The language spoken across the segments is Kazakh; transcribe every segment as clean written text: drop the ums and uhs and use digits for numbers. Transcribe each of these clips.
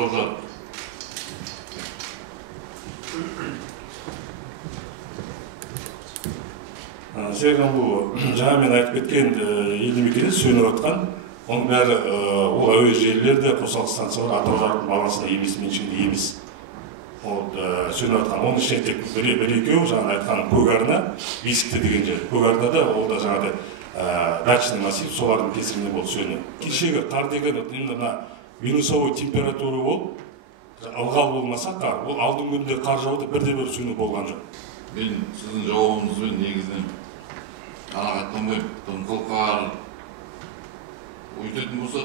атырау жарық. Себебі бұл жаңа мен айтып кеткен елді мекенде сөніп жатқан, оның бәрі ол әуе желілерде қосалқы станциялар атырау жарықтың балансында емес, меншігінде емес. Сөніп жатқан, оның ішіне тек бір-екеуі жаңа айтқан Көгарна, Бесікті деген жер. Көгарнада ол да жаңағыдай дачный массив, солардың кесірінен болды сөніп. Кешегі қар деген минусовой температура болып, ылғал болмаса қар, ол алдың күнде қар жауды бірде-бір сөніп болған жоқ. Мен сіздің жауабыңызбен негізінен айтқан бойым, дымқыл қар өйтетін болса,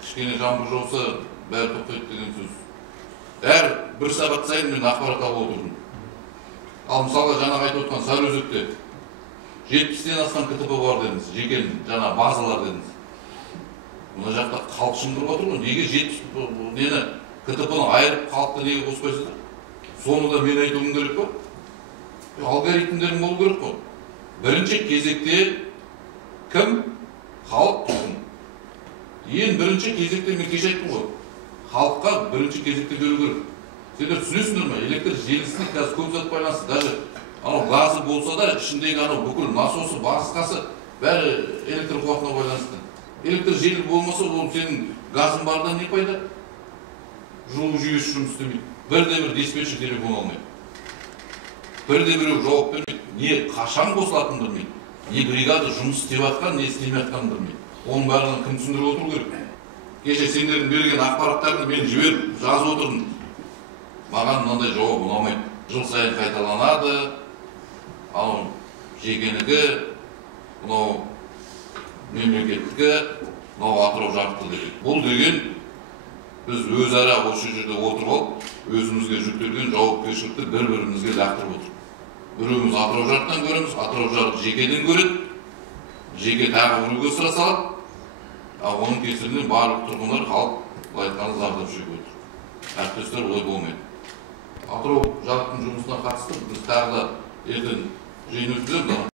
кішкене жаңбыр жауса, бәрі тоқтайды деген сөз. Әр бір сағат сайын мен ақпарат алып отырдым. Ал мысалға жаңа айтып отқан Сарыөзекте 70-тен асқан КТП бар дедіңіз, жеке жаңа базалар дедіңіз. Мына жақта халық шындырып отыр ғой, неге 70 нені КТП-ны айырып халықты неге қоспайсыздар? Соны да мен айтуым керек қой. Алгоритмдерің болу керек қой. Бірінші кезекте кім? Халық тұрғын. Ең бірінші кезекте мен кеше айттым ғой. Халыққа бірінші кезекте беру керек. Сендер түсінесіңдер ме? Электр желісіне қазір көп зат байланысты. Даже газы болса да ішіндегі бүкіл насосы, басқасы бәрі электр қуатына байланысты. Электр желі болмаса, ол сенің газың бардан не пайда? Жылу жүйесі жұмыс істемейді. Бірде-бір диспетчер телефон алмайды. Бірде-біреу жауап бермейді. Не қашан қосылатынын білмейді. Не бригада жұмыс істеп жатқан, не істемей жатқанын білмейді. Оның бәрін кім түсіндіріп отыру керек? Кеше сендердің берген ақпараттарды мен жіберіп жазып отырдым. Маған мынандай жауап ұнамайды. Жыл сайын қайталанады. Ал жекенігі, мынау мемлекеттікі, мынау атырау жарықты деген. Бұл деген біз өзара осы жерде отырып алып, өзімізге жүктелген жауапкершілікті бір-бірімізге лақтырып отырмыз. Біреуміз атырау жарықтан көреміз, атырау жарық жекеден көреді, жеке тағы біреуге sıra салады. Оның кесірінен барлық тұрғындар халық былай айтқанда зардап шегіп отыр. Әріптестер олай болмайды. Атырау жарықтың жұмысына қатысты біз тағы да ертең жиын өткіземіз.